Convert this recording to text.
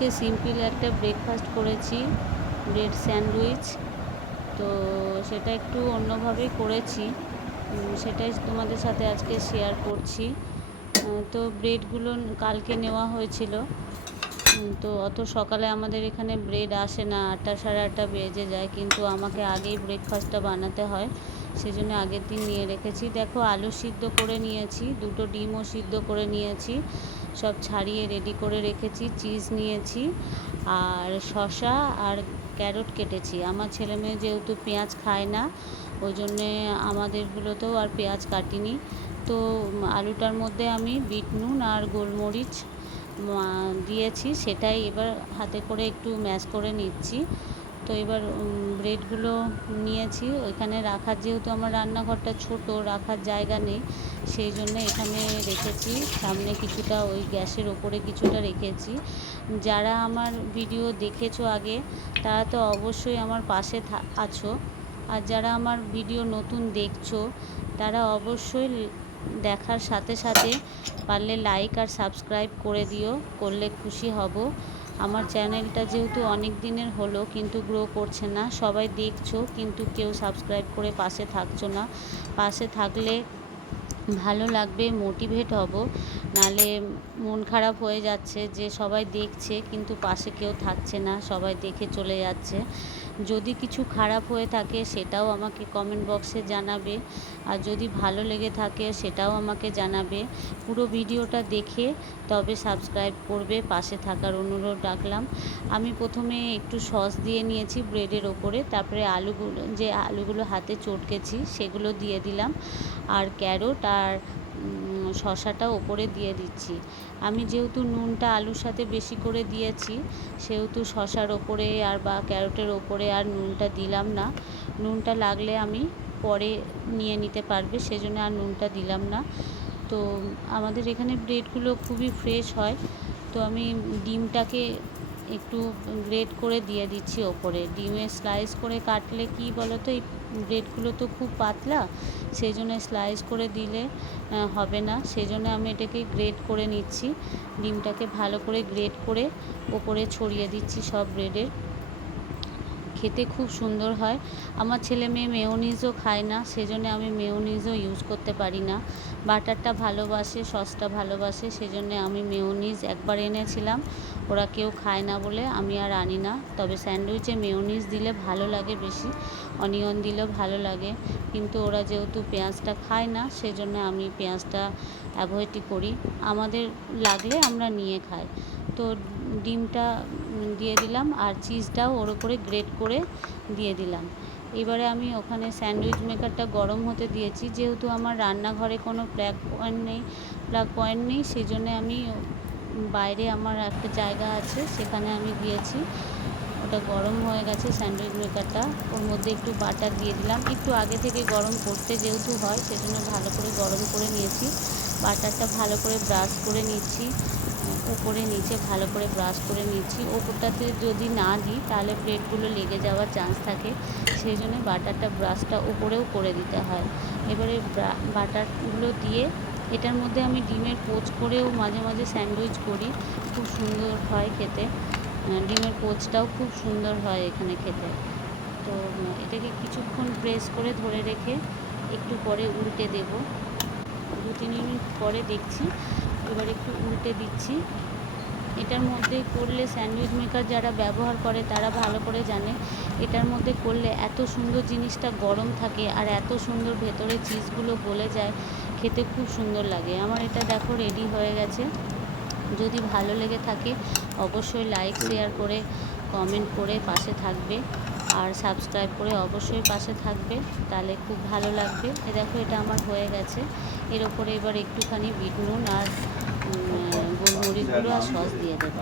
আজকে সিম্পল একটা ব্রেকফাস্ট করেছি ব্রেড স্যান্ডউইচ তো সেটা একটু অন্যভাবে করেছি। সেটাই তোমাদের সাথে আজকে শেয়ার করছি। তো ব্রেডগুলো কালকে নেওয়া হয়েছিল। তো অত সকালে আমাদের এখানে ব্রেড আসে না, আটটা সাড়ে আটটা বেজে যায়। কিন্তু আমাকে আগেই ব্রেকফাস্টটা বানাতে হয়। সেই জন্য আগের দিন নিয়ে রেখেছি। দেখো আলু সিদ্ধ করে নিয়েছি, দুটো ডিমও সিদ্ধ করে নিয়েছি, সব ছাড়িয়ে রেডি করে রেখেছি চিজ নিয়েছি, আর শসা আর ক্যারট কেটেছি। আমার ছেলে মেয়ে যেহেতু পেঁয়াজ খায় না, ওই জন্যে আমাদেরগুলোতেও আর পেঁয়াজ কাটিনি। তো আলুটার মধ্যে আমি বিট নুন আর গোলমরিচ দিয়েছি, সেটাই এবার হাতে করে একটু ম্যাশ করে নিচ্ছি। তো এবার ব্রেডগুলো নিয়েছি। ওইখানে রাখার যেহেতু আমার রান্নাঘরটা ছোট, রাখার জায়গা নেই, সেই জন্য এখানে রেখেছি। সামনে কিছুটা ওই গ্যাসের ওপরে কিছুটা রেখেছি। যারা আমার ভিডিও দেখেছ আগে, তারা তো অবশ্যই আমার পাশে আছো। আর যারা আমার ভিডিও নতুন দেখছ, তারা অবশ্যই দেখার সাথে সাথে পারলে লাইক আর সাবস্ক্রাইব করে দিও, করলে খুশি হব। আমার চ্যানেলটা যেহেতু অনেক দিনের হলো, কিন্তু গ্রো করছে না। সবাই দেখছ, কিন্তু কেউ সাবস্ক্রাইব করে পাশে থাকছো না। পাশে থাকলে ভালো লাগবে মোটিভেট হব। নালে মন খারাপ হয়ে যাচ্ছে যে সবাই দেখছে, কিন্তু পাশে কেউ থাকছে না, সবাই দেখে চলে যাচ্ছে। যদি কিছু খারাপ হয়ে থাকে সেটাও আমাকে কমেন্ট বক্সে জানাবে। আর যদি ভালো লেগে থাকে সেটাও আমাকে জানাবে। পুরো ভিডিওটা দেখে তবে সাবস্ক্রাইব করবে, পাশে থাকার অনুরোধ রাখলাম। আমি প্রথমে একটু সস দিয়ে নিয়েছি ব্রেডের ওপরে, তারপরে আলুগুলো, যে আলুগুলো হাতে চটকেছি সেগুলো দিয়ে দিলাম। আর ক্যারট আর উম, শসাটা ওপরে দিয়ে দিচ্ছি। আমি যেহেতু নুনটা আলুর সাথে বেশি করে দিয়েছি সেহেতু শসার ওপরে আর বা ক্যারটের ওপরে আর নুনটা দিলাম না। নুনটা লাগলে আমি পরে নিয়ে নিতে পারবে সেজন্য আর নুনটা দিলাম না। তো আমাদের এখানে ব্রেডগুলো খুবই ফ্রেশ হয়। তো আমি ডিমটাকে একটু গ্রেট করে দিয়ে দিচ্ছি ওপরে। ডিমের স্লাইস করে কাটলে কি বলো তো এই ব্রেডগুলো তো খুব পাতলা, সেই জন্য স্লাইস করে দিলে হবে না। সেই জন্য আমি এটাকে গ্রেট করে নিচ্ছি। ডিমটাকে ভালো করে গ্রেট করে ওপরে ছড়িয়ে দিচ্ছি সব ব্রেডের খেতে খুব সুন্দর হয়। আমার ছেলে মেয়ে মেয়োনিজও খায় না, সেজন্য আমি মেয়োনিজও ইউজ করতে পারি না। বাটারটা ভালোবাসে, সসটা ভালোবাসে, সেজন্য আমি মেয়োনিজ একবার এনেছিলাম। ওরা কেউ খায় না বলে আমি আর আনি না। তবে স্যান্ডউইচে মেয়োনিজ দিলে ভালো লাগে বেশি, অনিয়ন দিলেও ভালো লাগে। কিন্তু ওরা যেহেতু পেঁয়াজটা খায় না, সেজন্য আমি পেঁয়াজটা অ্যাভয়েডই করি। আমাদের লাগলে আমরা নিয়ে খাই। তো ডিমটা দিয়ে দিলাম আর চিজটাও ওর উপরে গ্রেট করে দিয়ে দিলাম। এবারে আমি ওখানে স্যান্ডউইচ মেকারটা গরম হতে দিয়েছি। যেহেতু আমার রান্নাঘরে কোনো প্লাগ পয়েন্ট নেই প্লাগ পয়েন্ট নেই সেই জন্যে আমি বাইরে আমার একটা জায়গা আছে, সেখানে আমি দিয়েছি। ওটা গরম হয়ে গেছে স্যান্ডউইচ মেকারটা। ওর মধ্যে একটু বাটার দিয়ে দিলাম। একটু আগে থেকে গরম করতে যেহেতু হয়, সেজন্য ভালো করে গরম করে নিয়েছি। বাটারটা ভালো করে ব্রাশ করে নিচ্ছি। উপরে নিচে ভালো করে ব্রাশ করে নিচ্ছি। ওপরটাতে যদি না দিই, তাহলে ব্রেডগুলো লেগে যাওয়ার চান্স থাকে। সেই জন্য বাটারটা, ব্রাশটা উপরেও করে দিতে হয়। এবারে বাটারগুলো দিয়ে এটার মধ্যে আমি ডিমের পোচ করেও মাঝে মাঝে স্যান্ডউইচ করি। খুব সুন্দর হয় খেতে। ডিমের পোচটাও খুব সুন্দর হয় এখানে খেতে। তো, এটাকে কিছুক্ষণ প্রেস করে ধরে রেখে একটু পরে উল্টে দেব। দু তিন মিনিট পরে দেখছি, এবার একটু উল্টে দিচ্ছি। এটার মধ্যে করলে স্যান্ডউইচ মেকার যারা ব্যবহার করে তারা ভালো করে জানে, এটার মধ্যে করলে এত সুন্দর জিনিসটা গরম থাকে আর এত সুন্দর ভেতরে চিজগুলো গলে যায়, খেতে খুব সুন্দর লাগে। আমার এটা দেখো রেডি হয়ে গেছে। যদি ভালো লেগে থাকে, অবশ্যই লাইক শেয়ার করে কমেন্ট করে পাশে থাকবে। আর সাবস্ক্রাইব করে অবশ্যই পাশে থাকবে। তাহলে খুব ভালো লাগবে। এ দেখো, এটা আমার হয়ে গেছে। এর ওপরে এবার একটুখানি বিট নুন আর গোলমরিচগুলো আর সস দিয়ে দেবো।